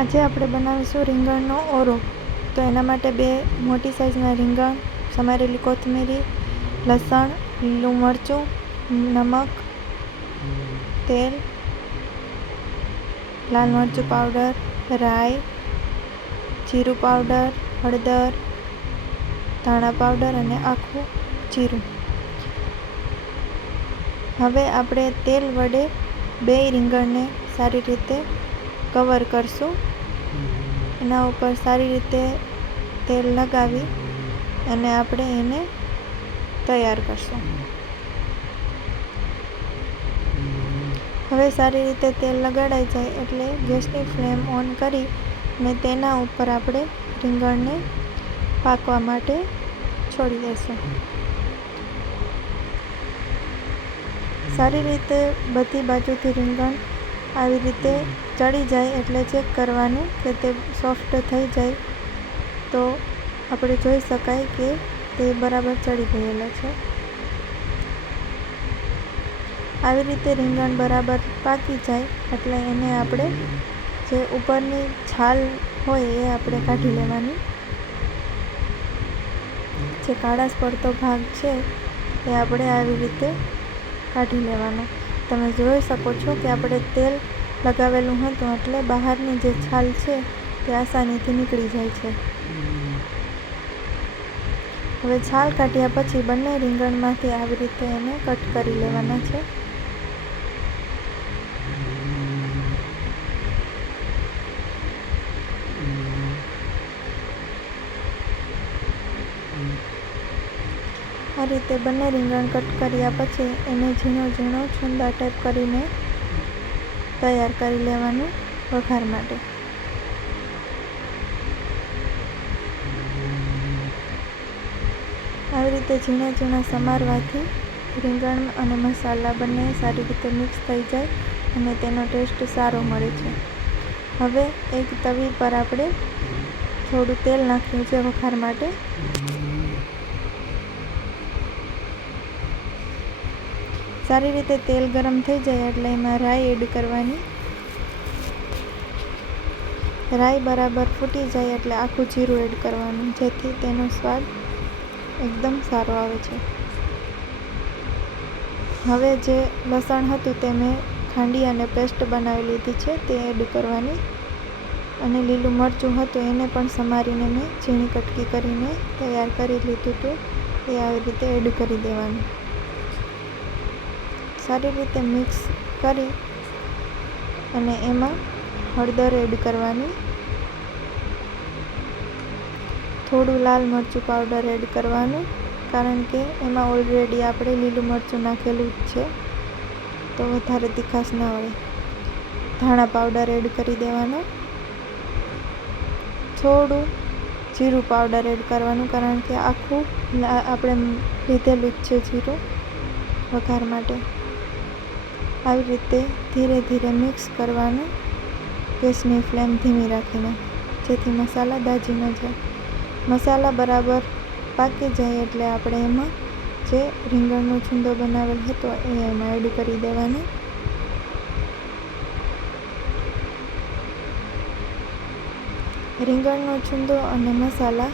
આજે આપણે બનાવીશું રીંગણનો ઓરો. તો એના માટે 2 મોટી સાઈઝના રીંગણ, સમારેલી કોથમીરી, લસણ, લીલું મરચું, નમક, તેલ, લાલ મરચું પાવડર, રાઈ, જીરું પાવડર, હળદર, ધાણા પાવડર અને આખું જીરું. હવે આપણે તેલ વડે 2 રીંગણને સારી રીતે કવર કરશું. એના ઉપર સારી રીતે તેલ લગાવી અને આપણે એને તૈયાર કરશું. હવે સારી રીતે તેલ લગાડાઈ જાય એટલે ગેસની ફ્લેમ ઓન કરી અને તેના ઉપર આપણે રીંગણને પાકવા માટે છોડી દઈશું. સારી રીતે બધી બાજુથી રીંગણ આવી રીતે ચડી જાય એટલે ચેક કરવાનું કે તે સોફ્ટ થઈ જાય તો આપણે જોઈ શકાય કે તે બરાબર ચડી ગયેલા છે. આવી રીતે રીંગણ બરાબર પાકી જાય એટલે એને આપણે જે ઉપરની છાલ હોય એ આપણે કાઢી લેવાની. જે કાળાશ પડતો ભાગ છે એ આપણે આવી રીતે કાઢી લેવાનો. તમે જોઈ શકો છો કે આપણે તેલ લગાવેલું હતું એટલે બહારની જે છાલ છે તે આસાનીથી નીકળી જાય છે. હવે છાલ કાઢ્યા પછી બંને રીંગણમાંથી આવી રીતે એને કટ કરી લેવાના છે. આ રીતે બંને રીંગણ કટ કર્યા પછી એને ઝીણો ઝીણો છુંદા ટાઈપ કરીને તૈયાર કરી લેવાનું વઘાર માટે. આવી રીતે ઝીણા ઝીણા સમારવાથી રીંગણ અને મસાલા બંને સારી રીતે મિક્સ થઈ જાય અને તેનો ટેસ્ટ સારો મળે છે. હવે એક તવી પર આપણે થોડું તેલ નાખ્યું છે વઘાર માટે. સારી રીતે તેલ ગરમ થઈ જાય એટલે એમાં રાઈ એડ કરવાની. રાઈ બરાબર ફૂટી જાય એટલે આખું જીરું એડ કરવાનું જેથી તેનો સ્વાદ એકદમ સારો આવે છે. હવે જે લસણ હતું તે મેં ખાંડી અને પેસ્ટ બનાવી લીધી છે તે એડ કરવાની અને લીલું મરચું હતું એને પણ સમારીને મેં ઝીણી કટકી કરીને તૈયાર કરી લીધું હતું એ આવી રીતે એડ કરી દેવાનું. સારી રીતે મિક્સ કરી અને એમાં હળદર એડ કરવાની, થોડું લાલ મરચું પાવડર એડ કરવાનું કારણ કે એમાં ઓલરેડી આપણે લીલું મરચું નાખેલું જ છે તો વધારે તીખાશ ના હોય. ધાણા પાવડર એડ કરી દેવાનો, થોડું જીરું પાવડર એડ કરવાનું કારણ કે આખું આપણે લીધેલું જ છે જીરું વઘાર માટે. આવી રીતે ધીરે ધીરે મિક્સ કરવાનું ગેસની ફ્લેમ ધીમી રાખીને જેથી મસાલા દાજી ન જાય. મસાલા બરાબર પાકી જાય એટલે આપણે એમાં જે રીંગણનો છુંદો બનાવેલ હતો એ એમાં એડ કરી દેવાનો. રીંગણનો છુંદો અને મસાલા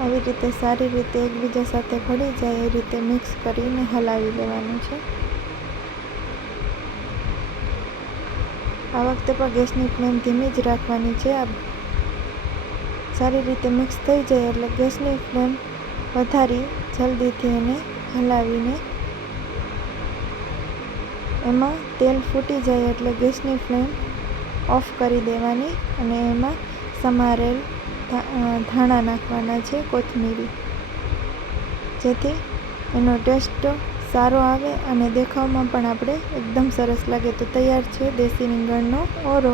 આવી રીતે સારી રીતે એકબીજા સાથે ભળી જાય એ રીતે મિક્સ કરીને હલાવી લેવાનું છે. આ વખતે પણ ગેસની ફ્લેમ ધીમી જ રાખવાની છે. સારી રીતે મિક્સ થઈ જાય એટલે ગેસની ફ્લેમ વધારી જલ્દીથી એને હલાવીને એમાં તેલ ફૂટી જાય એટલે ગેસની ફ્લેમ ઓફ કરી દેવાની અને એમાં સમારેલ ધાણા નાખવાના છે, કોથમીરી, જેથી એનો ટેસ્ટ સારો આવે અને દેખાવમાં પણ આપણે એકદમ સરસ લાગે. તો તૈયાર છે દેશી રીંગણનો ઓરો.